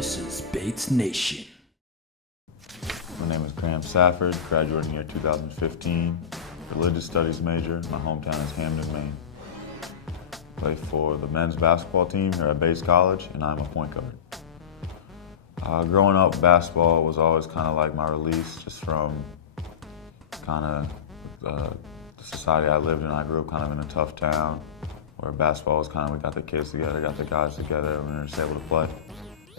This is Bates Nation. My name is Graham Safford, graduating year 2015, religious studies major. My hometown is Hamden, Maine. Play for the men's basketball team here at Bates College, and I'm a point guard. Growing up, basketball was always kind of like my release, just from kind of the society I lived in. I grew up kind of in a tough town, where basketball was kind of, we got the kids together, got the guys together, and we were just able to play.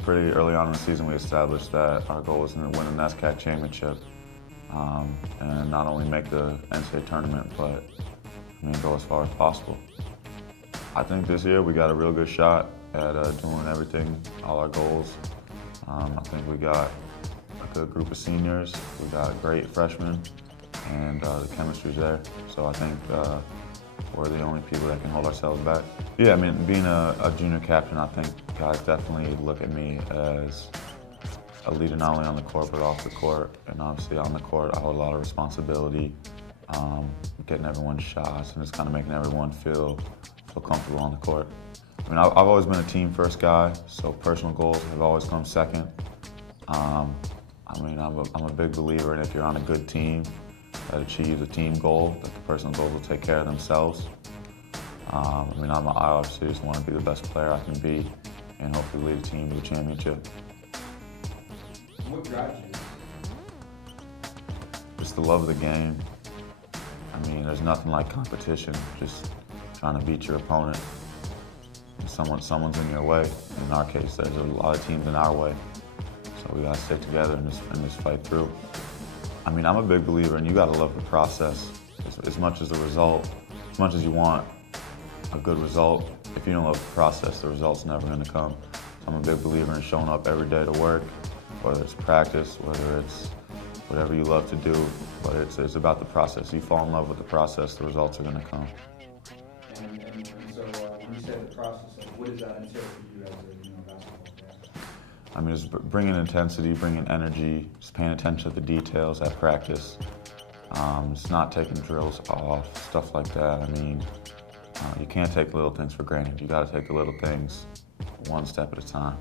Pretty early on in the season, we established that our goal was to win a NESCAC championship, and not only make the NCAA tournament, but go as far as possible. I think this year we got a real good shot at doing everything, all our goals. I think we got a good group of seniors, we got great freshmen, and the chemistry's there. So I think we're the only people that can hold ourselves back. Yeah, being a junior captain, I think guys definitely look at me as a leader, not only on the court, but off the court. And obviously on the court, I hold a lot of responsibility, getting everyone's shots and just kind of making everyone feel comfortable on the court. I've always been a team first guy, so personal goals have always come second. I'm a big believer in if you're on a good team that achieves a team goal, that the personal goals will take care of themselves. I obviously just want to be the best player I can be and hopefully lead a team to a championship. What drives you? Just the love of the game. There's nothing like competition, just trying to beat your opponent. Someone's in your way. In our case, there's a lot of teams in our way. So we gotta stick together and just fight through. I'm a big believer in you gotta love the process as much as the result. As much as you want a good result, if you don't love the process, the result's never gonna come. So I'm a big believer in showing up every day to work, whether it's practice, whether it's whatever you love to do, but it's about the process. You fall in love with the process, the results are gonna come. And so when you say the process, what does that entail for you as a basketball player? Just bringing intensity, bringing energy, just paying attention to the details at practice. Just not taking drills off, stuff like that. You can't take little things for granted. You gotta take the little things one step at a time.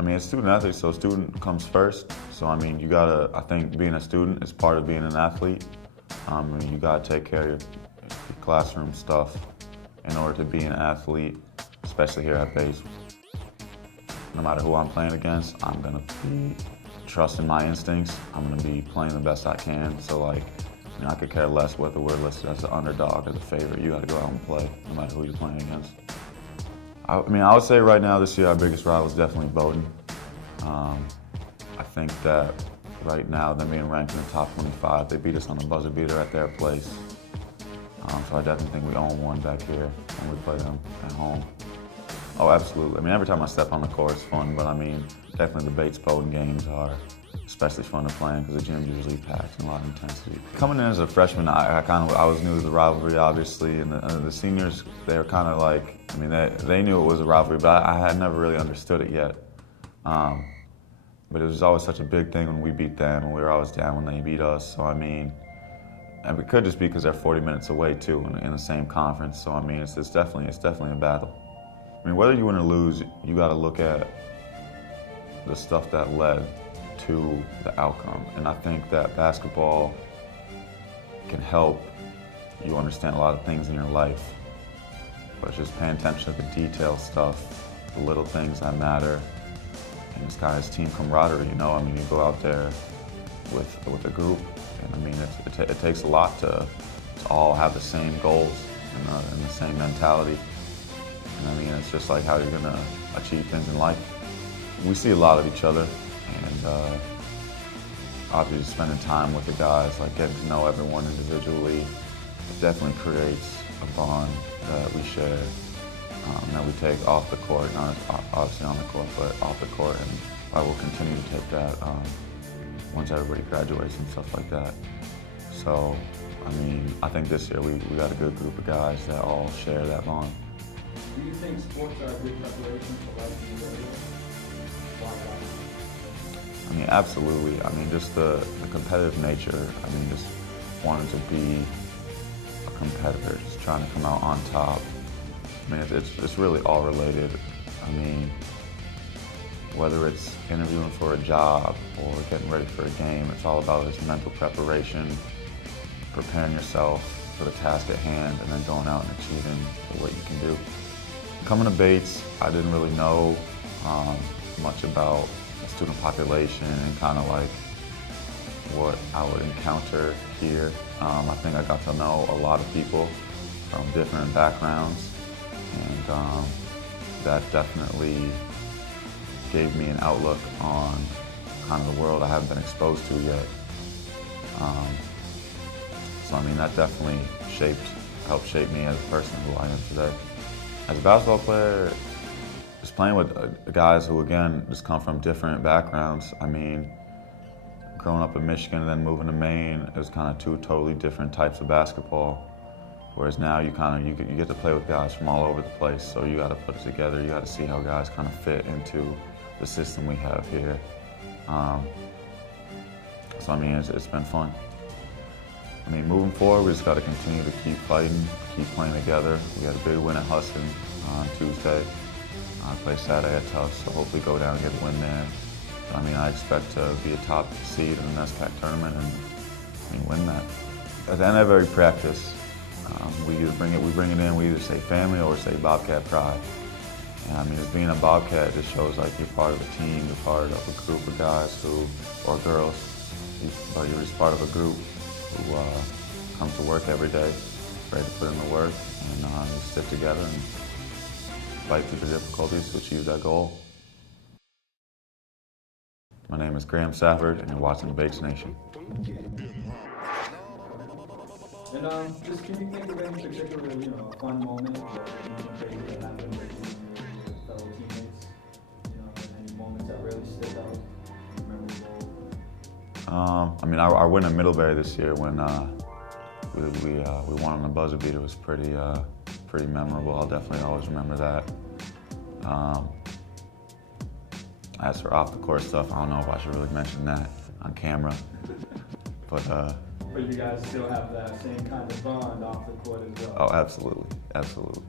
It's student athlete, so student comes first. So you gotta, I think being a student is part of being an athlete. You gotta take care of your classroom stuff in order to be an athlete, especially here at Bates. No matter who I'm playing against, I'm gonna be trusting my instincts. I'm gonna be playing the best I can. So I could care less whether we're listed as an underdog or the favorite. You gotta go out and play, no matter who you're playing against. I would say right now this year our biggest rival is definitely Bowdoin. I think that right now them being ranked in the top 25, they beat us on the buzzer beater at their place. So I definitely think we own one back here when we play them at home. Oh, absolutely. Every time I step on the court, it's fun, but definitely the Bates-Bowdoin games are especially fun to play because the gym's usually packed and a lot of intensity. Coming in as a freshman, I was new to the rivalry, obviously, and the seniors, they were kind of like, they knew it was a rivalry, but I had never really understood it yet. But it was always such a big thing when we beat them, and we were always down when they beat us. So and it could just be because they're 40 minutes away too, in the same conference. So it's definitely a battle. Whether you win or lose, you got to look at the stuff that led to the outcome. And I think that basketball can help you understand a lot of things in your life. But just paying attention to the detail stuff, the little things that matter, and it's kind of team camaraderie. You go out there with a group, and it takes a lot to all have the same goals and the same mentality. And it's just like how you're gonna achieve things in life. We see a lot of each other, and obviously spending time with the guys, getting to know everyone individually, it definitely creates a bond that we share, that we take off the court, not obviously on the court, but off the court, and I will continue to take that once everybody graduates and stuff like that. So, I think this year we got a good group of guys that all share that bond. Do you think sports are a good preparation for life in the area? Why? Absolutely. Just the competitive nature. Just wanting to be a competitor, just trying to come out on top. It's really all related. Whether it's interviewing for a job or getting ready for a game, it's all about this mental preparation, preparing yourself for the task at hand, and then going out and achieving what you can do. Coming to Bates, I didn't really know much about the student population and kind of like what I would encounter here. I think I got to know a lot of people from different backgrounds, and that definitely gave me an outlook on kind of the world I haven't been exposed to yet. So I mean, that definitely helped shape me as a person who I am today. As a basketball player, just playing with guys who, again, just come from different backgrounds. I mean, growing up in Michigan and then moving to Maine, it was kind of two totally different types of basketball. Whereas now you get to play with guys from all over the place, so you got to put it together. You got to see how guys kind of fit into the system we have here. So I mean, it's been fun. I mean, moving forward, we just got to continue to keep fighting, keep playing together. We had a big win at Huston on Tuesday. Play Saturday at Tufts, so hopefully go down and get a win there. I mean, I expect to be a top seed in the NESCAC tournament and win that. At the end of every practice, we bring it in. We either say family or say Bobcat pride. And I mean, as being a Bobcat, it just shows like you're part of a team, you're part of a group of guys or girls, but you're just part of a group who comes to work every day, ready to put in the work, and just stick together and fight through the difficulties to achieve that goal. My name is Graham Safford, and you're watching the Bates Nation. And just can you think of any particular, fun moment or anything crazy that happened with your fellow teammates? Any moments that really stick out, memorable? I mean, our win in Middlebury this year when we won on the buzzer beater was pretty memorable. I'll definitely always remember that. As for off the court stuff, I don't know if I should really mention that on camera, but you guys still have that same kind of bond off the court as well? Oh, absolutely, absolutely.